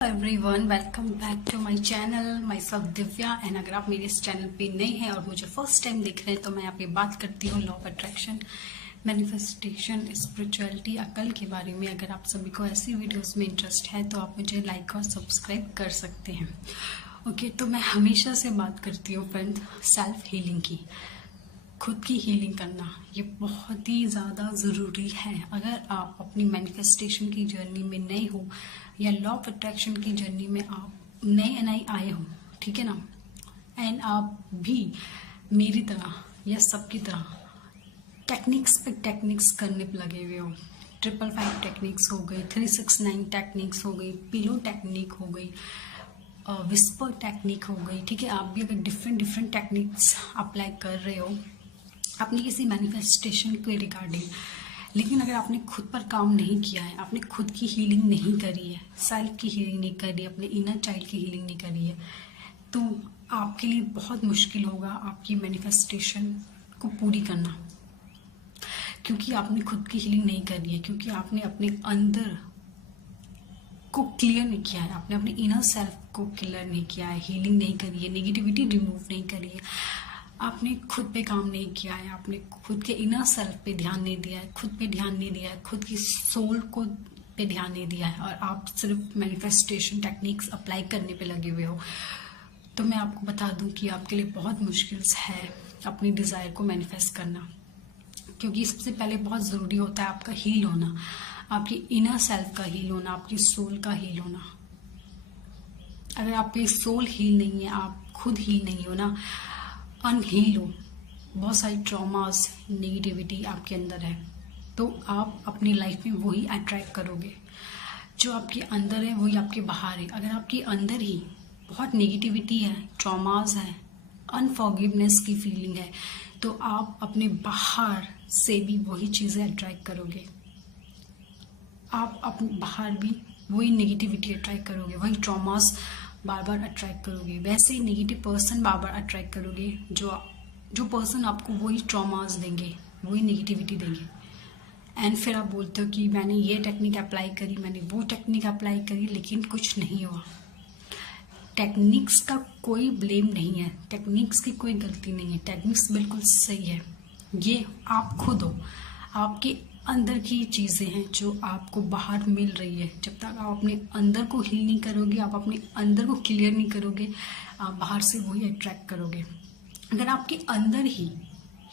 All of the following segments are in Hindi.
Everyone, welcome back to my channel. Myself Divya. And अगर आप मेरे इस चैनल पे नए हैं और मुझे फर्स्ट टाइम देख रहे हैं तो मैं यहाँ पे बात करती हूँ law of attraction, manifestation, spirituality, अकल के बारे में। अगर आप सभी को ऐसी वीडियोस में इंटरेस्ट है तो आप मुझे लाइक और सब्सक्राइब कर सकते हैं। ओके, तो मैं हमेशा से बात करती हूँ फ्रेंड सेल्फ हीलिंग की। खुद की हीलिंग करना ये बहुत ही ज़्यादा ज़रूरी है। अगर आप अपनी मैनिफेस्टेशन की जर्नी में नए हो या लॉ ऑफ अट्रैक्शन की जर्नी में आप नए आए हो, ठीक है ना, एंड आप भी मेरी तरह या सबकी तरह टेक्निक्स पे टेक्निक्स करने पे लगे हुए हो। 555 टेक्निक्स हो गई, 369 टेक्निक्स हो गई, पिलो टेक्निक हो गई, विस्पर टेक्निक हो गई, ठीक है। आप भी अगर डिफरेंट टेक्निक्स अप्लाई कर रहे हो अपनी किसी मैनिफेस्टेशन के रिगार्डिंग, लेकिन अगर आपने खुद पर काम नहीं किया है, आपने खुद की हीलिंग नहीं करी है, सेल्फ की हीलिंग नहीं करी है, अपने इनर चाइल्ड की हीलिंग नहीं करी है, तो आपके लिए बहुत मुश्किल होगा आपकी मैनिफेस्टेशन को पूरी करना। क्योंकि आपने खुद की हीलिंग नहीं करी है, क्योंकि आपने अपने अंदर को क्लियर नहीं किया है, आपने अपने इनर सेल्फ को क्लियर नहीं किया है, हीलिंग नहीं करी है, नेगेटिविटी रिमूव नहीं करी है, आपने खुद पे काम नहीं किया है, आपने खुद के इनर सेल्फ पे ध्यान नहीं दिया है, खुद पे ध्यान नहीं दिया है, खुद की सोल को पे ध्यान नहीं दिया है, और आप सिर्फ मैनिफेस्टेशन टेक्निक्स अप्लाई करने पे लगे हुए हो, तो मैं आपको बता दूं कि आपके लिए बहुत मुश्किल है अपनी डिज़ायर को मैनिफेस्ट करना। क्योंकि सबसे पहले बहुत ज़रूरी होता है आपका हील होना, आपकी इनर सेल्फ का हील होना, आपकी सोल का हील होना। अगर आपकी सोल हील नहीं है, आप खुद हील नहीं हो ना, अनहील हो, बहुत सारी ट्रॉमास, नेगेटिविटी आपके अंदर है, तो आप अपनी लाइफ में वही अट्रैक्ट करोगे। जो आपके अंदर है वही आपके बाहर है। अगर आपके अंदर ही बहुत नेगेटिविटी है, ट्रॉमास है, अनफॉरगिवनेस की फीलिंग है, तो आप अपने बाहर से भी वही चीज़ें अट्रैक्ट करोगे। आप अपने बाहर भी वही नेगेटिविटी अट्रैक्ट करोगे, वही ट्रॉमास बार बार अट्रैक्ट करोगे, वैसे ही नेगेटिव पर्सन बार बार अट्रैक्ट करोगे। जो पर्सन आपको वही ट्रॉमास देंगे, वही नेगेटिविटी देंगे। एंड फिर आप बोलते हो कि मैंने ये टेक्निक अप्लाई करी, मैंने वो टेक्निक अप्लाई करी, लेकिन कुछ नहीं हुआ। टेक्निक्स का कोई ब्लेम नहीं है, टेक्निक्स की कोई गलती नहीं है, टेक्निक्स बिल्कुल सही है। ये आप खुद हो, आपके अंदर की चीज़ें हैं जो आपको बाहर मिल रही है। जब तक आप अपने अंदर को हील नहीं करोगे, आप अपने अंदर को क्लियर नहीं करोगे, आप बाहर से वही अट्रैक्ट करोगे। अगर आपके अंदर ही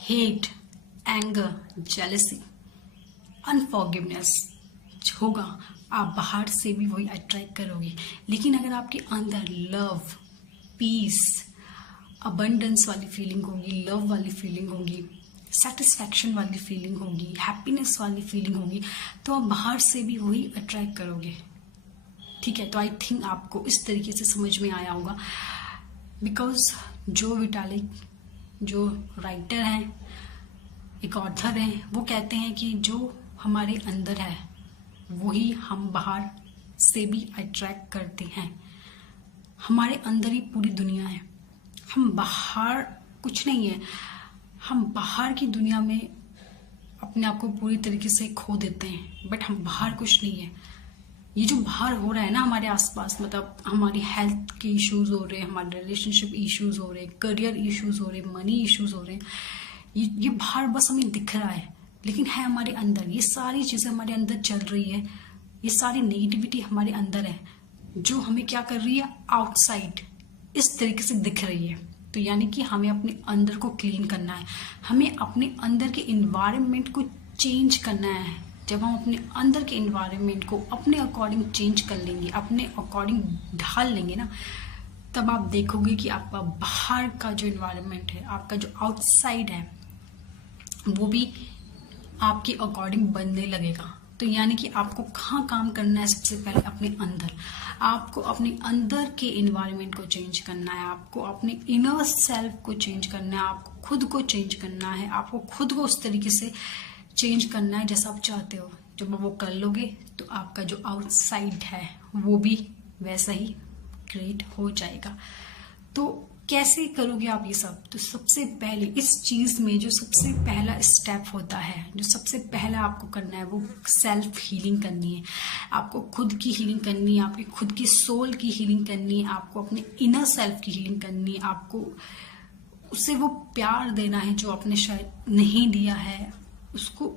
हेट, एंगर, जेलसी, अनफॉरगिवनेस होगा, आप बाहर से भी वही अट्रैक्ट करोगे। लेकिन अगर आपके अंदर लव, पीस, अबंडेंस वाली फीलिंग होगी, लव वाली फीलिंग होगी, सेटिस्फैक्शन वाली फीलिंग होगी, हैप्पीनेस वाली फीलिंग होगी, तो आप बाहर से भी वही अट्रैक्ट करोगे। ठीक है, तो आई थिंक आपको इस तरीके से समझ में आया होगा। बिकॉज जो विटालिक, जो राइटर हैं, एक ऑथर हैं, वो कहते हैं कि जो हमारे अंदर है वही हम बाहर से भी अट्रैक्ट करते हैं। हमारे अंदर ही पूरी दुनिया है, हम बाहर कुछ नहीं है। हम बाहर की दुनिया में अपने आप को पूरी तरीके से खो देते हैं, बट हम बाहर कुछ नहीं है। ये जो बाहर हो रहा है ना हमारे आसपास, मतलब हमारी हेल्थ के इश्यूज हो रहे हैं, हमारे रिलेशनशिप इश्यूज हो रहे हैं, करियर इश्यूज हो रहे हैं, मनी इश्यूज हो रहे हैं, ये बाहर बस हमें दिख रहा है, लेकिन है हमारे अंदर। ये सारी चीज़ें हमारे अंदर चल रही है, ये सारी नेगेटिविटी हमारे अंदर है, जो हमें क्या कर रही है, आउटसाइड इस तरीके से दिख रही है। तो यानी कि हमें अपने अंदर को क्लीन करना है, हमें अपने अंदर के इन्वायरमेंट को चेंज करना है। जब हम अपने अंदर के इन्वायरमेंट को अपने अकॉर्डिंग चेंज कर लेंगे, अपने अकॉर्डिंग ढाल लेंगे ना, तब आप देखोगे कि आपका बाहर का जो इन्वायरमेंट है, आपका जो आउटसाइड है, वो भी आपके अकॉर्डिंग बनने लगेगा। तो यानी कि आपको कहाँ काम करना है, सबसे पहले अपने अंदर। आपको अपने अंदर के इन्वायरमेंट को चेंज करना है, आपको अपने इनर सेल्फ को चेंज करना है, आपको खुद को चेंज करना है, आपको खुद को उस तरीके से चेंज करना है जैसा आप चाहते हो। जब आप वो कर लोगे तो आपका जो आउटसाइड है वो भी वैसा ही क्रिएट हो जाएगा। तो कैसे करोगे आप ये सब? तो सबसे पहले इस चीज में जो सबसे पहला स्टेप होता है, जो सबसे पहला आपको करना है, वो सेल्फ हीलिंग करनी है। आपको खुद की हीलिंग करनी है, आपकी खुद की सोल की हीलिंग करनी है, आपको अपने इनर सेल्फ की हीलिंग करनी है। आपको उसे वो प्यार देना है जो आपने शायद नहीं दिया है, उसको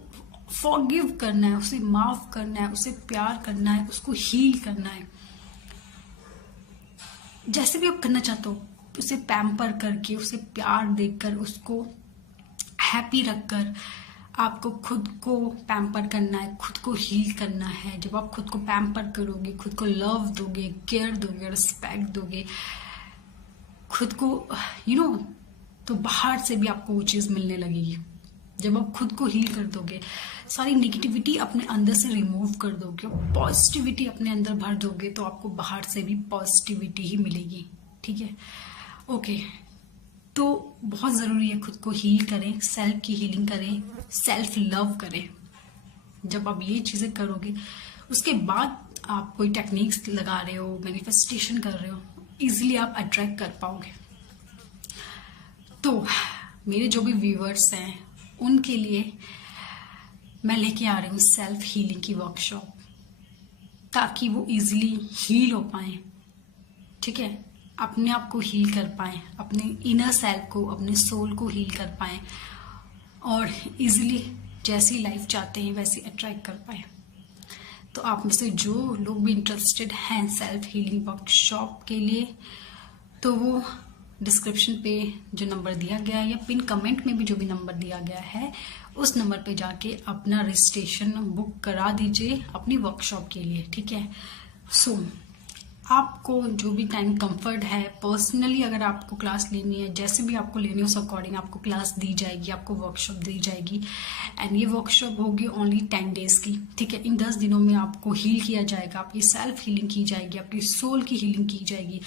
फॉरगिव करना है, उसे माफ करना है, उसे प्यार करना है, उसको हील करना है। जैसे भी आप करना चाहते हो, उसे पैम्पर करके, उसे प्यार देकर, उसको हैप्पी रखकर आपको खुद को पैम्पर करना है, खुद को हील करना है। जब आप खुद को पैम्पर करोगे, खुद को लव दोगे, केयर दोगे, रिस्पेक्ट दोगे, खुद को तो बाहर से भी आपको वो चीज मिलने लगेगी। जब आप खुद को हील कर दोगे, सारी नेगेटिविटी अपने अंदर से रिमूव कर दोगे, पॉजिटिविटी अपने अंदर भर दोगे, तो आपको बाहर से भी पॉजिटिविटी ही मिलेगी। ठीक है, ओके। तो बहुत जरूरी है खुद को हील करें, सेल्फ की हीलिंग करें, सेल्फ लव करें। जब आप ये चीजें करोगे, उसके बाद आप कोई टेक्निक्स लगा रहे हो, मैनिफेस्टेशन कर रहे हो, इजीली आप अट्रैक्ट कर पाओगे। तो मेरे जो भी व्यूअर्स हैं उनके लिए मैं लेके आ रही हूँ सेल्फ हीलिंग की वर्कशॉप, ताकि वो इजीली हील हो पाए। ठीक है, अपने आप को हील कर पाए, अपने इनर सेल्फ को, अपने सोल को हील कर पाए, और इजीली जैसी लाइफ चाहते हैं वैसी अट्रैक्ट कर पाए। तो आप में से जो लोग भी इंटरेस्टेड हैं सेल्फ हीलिंग वर्कशॉप के लिए, तो वो डिस्क्रिप्शन पे जो नंबर दिया गया है या पिन कमेंट में भी जो भी नंबर दिया गया है, उस नंबर पे जाके अपना रजिस्ट्रेशन बुक करा दीजिए अपनी वर्कशॉप के लिए। ठीक है, सो आपको जो भी टाइम कंफर्ट है, पर्सनली अगर आपको क्लास लेनी है, जैसे भी आपको लेनी है उस अकॉर्डिंग आपको क्लास दी जाएगी, आपको वर्कशॉप दी जाएगी। एंड ये वर्कशॉप होगी ओनली 10 डेज की। ठीक है, इन 10 दिनों में आपको हील किया जाएगा, आपकी सेल्फ हीलिंग की जाएगी, आपकी सोल की हीलिंग की जाएगी,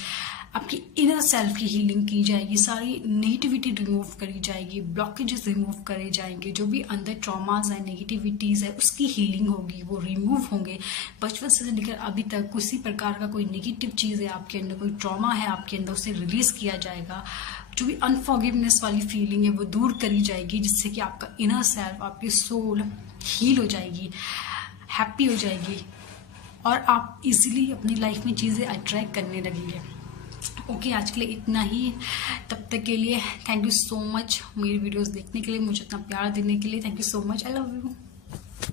आपकी इनर सेल्फ की हीलिंग की जाएगी, सारी नेगेटिविटी रिमूव करी जाएगी, ब्लॉकेजेस रिमूव करे जाएंगे, जो भी अंदर ट्रॉमाज है, नेगेटिविटीज है, उसकी हीलिंग होगी, वो रिमूव होंगे। बचपन से लेकर अभी तक किसी प्रकार का कोई नेगेटिव चीज है आपके अंदर, कोई ट्रॉमा है आपके अंदर, उसे रिलीज किया जाएगा। जो भी अनफॉरगिवनेस वाली फीलिंग है वो दूर करी जाएगी, जिससे कि आपका इनर सेल्फ, आपकी सोल हील हो जाएगी, हैप्पी हो जाएगी, और आप इजीली अपनी लाइफ में चीजें अट्रैक्ट करने लगेंगे। ओके, आज के लिए इतना ही। तब तक के लिए थैंक यू सो मच मेरी वीडियोस देखने के लिए, मुझे इतना प्यार देने के लिए। Thank you so much, I love you.